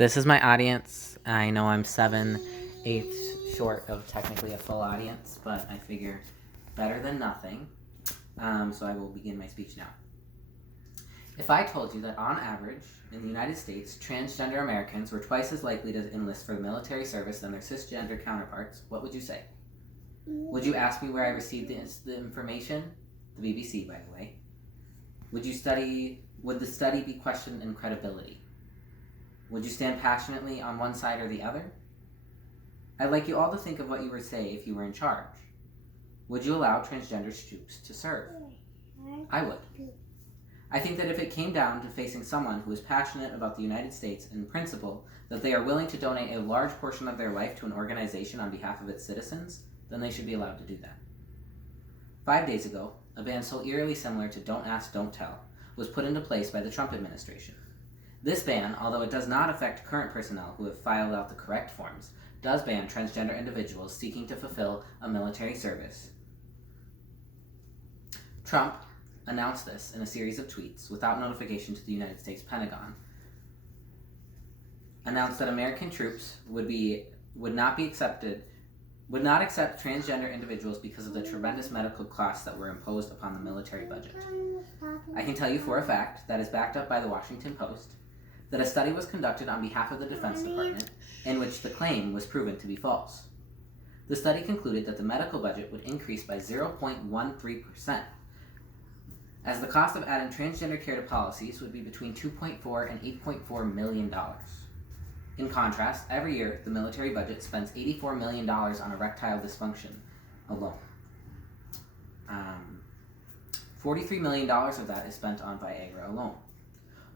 This is my audience. I know I'm 7/8 short of technically a full audience, but I figure better than nothing. So I will begin my speech now. If I told you that on average, in the United States, transgender Americans were twice as likely to enlist for the military service than their cisgender counterparts, what would you say? Would you ask me where I received the information? The BBC, by the way. Would the study be questioned in credibility? Would you stand passionately on one side or the other? I'd like you all to think of what you would say if you were in charge. Would you allow transgender troops to serve? I would. I think that if it came down to facing someone who is passionate about the United States and in principle that they are willing to donate a large portion of their life to an organization on behalf of its citizens, then they should be allowed to do that. 5 days ago, a ban so eerily similar to Don't Ask, Don't Tell was put into place by the Trump administration. This ban, although it does not affect current personnel who have filed out the correct forms, does ban transgender individuals seeking to fulfill a military service. Trump announced this in a series of tweets without notification to the United States Pentagon, announced that American troops would not accept transgender individuals because of the tremendous medical costs that were imposed upon the military budget. I can tell you for a fact that is backed up by the Washington Post that a study was conducted on behalf of the Defense Department in which the claim was proven to be false. The study concluded that the medical budget would increase by 0.13%, as the cost of adding transgender care to policies would be between $2.4 and $8.4 million. In contrast, every year, the military budget spends $84 million on erectile dysfunction alone. $43 million of that is spent on Viagra alone.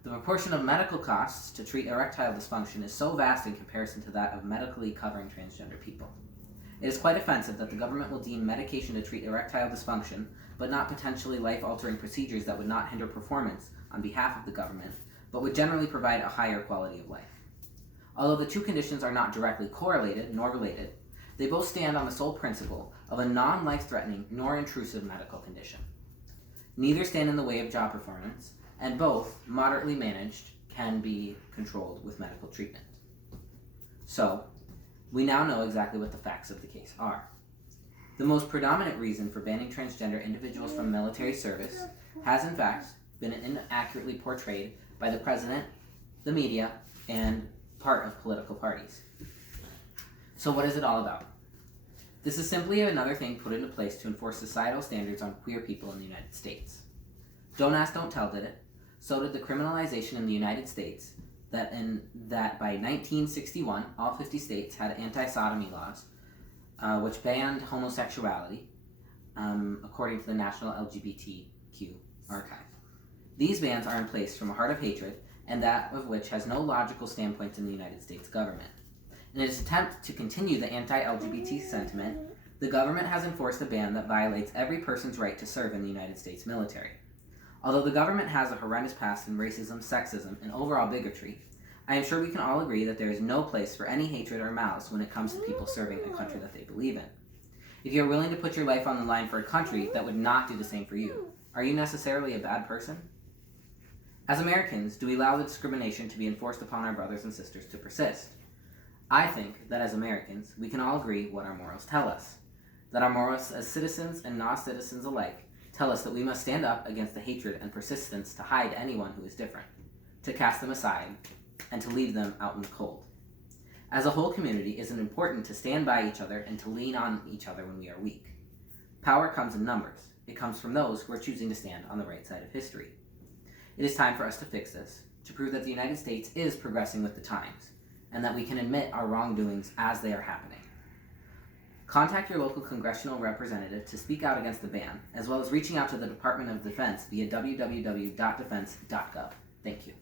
The proportion of medical costs to treat erectile dysfunction is so vast in comparison to that of medically covering transgender people. It is quite offensive that the government will deem medication to treat erectile dysfunction, but not potentially life-altering procedures that would not hinder performance on behalf of the government, but would generally provide a higher quality of life. Although the two conditions are not directly correlated nor related, they both stand on the sole principle of a non-life-threatening nor intrusive medical condition. Neither stand in the way of job performance, and both, moderately managed, can be controlled with medical treatment. So, we now know exactly what the facts of the case are. The most predominant reason for banning transgender individuals from military service has in fact been inaccurately portrayed by the president, the media, and part of political parties. So what is it all about? This is simply another thing put into place to enforce societal standards on queer people in the United States. Don't Ask, Don't Tell did it. So did the criminalization in the United States that by 1961, all 50 states had anti-sodomy laws, which banned homosexuality, according to the National LGBTQ Archive. These bans are in place from a heart of hatred, and that of which has no logical standpoint in the United States government. In its attempt to continue the anti-LGBT sentiment, the government has enforced a ban that violates every person's right to serve in the United States military. Although the government has a horrendous past in racism, sexism, and overall bigotry, I am sure we can all agree that there is no place for any hatred or malice when it comes to people serving a country that they believe in. If you are willing to put your life on the line for a country that would not do the same for you, are you necessarily a bad person? As Americans, do we allow the discrimination to be enforced upon our brothers and sisters to persist? I think that as Americans, we can all agree what our morals tell us. That our morals as citizens and non-citizens alike tell us that we must stand up against the hatred and persistence to hide anyone who is different, to cast them aside, and to leave them out in the cold. As a whole community, it is important to stand by each other and to lean on each other when we are weak. Power comes in numbers. It comes from those who are choosing to stand on the right side of history. It is time for us to fix this, to prove that the United States is progressing with the times, and that we can admit our wrongdoings as they are happening. Contact your local congressional representative to speak out against the ban, as well as reaching out to the Department of Defense via www.defense.gov. Thank you.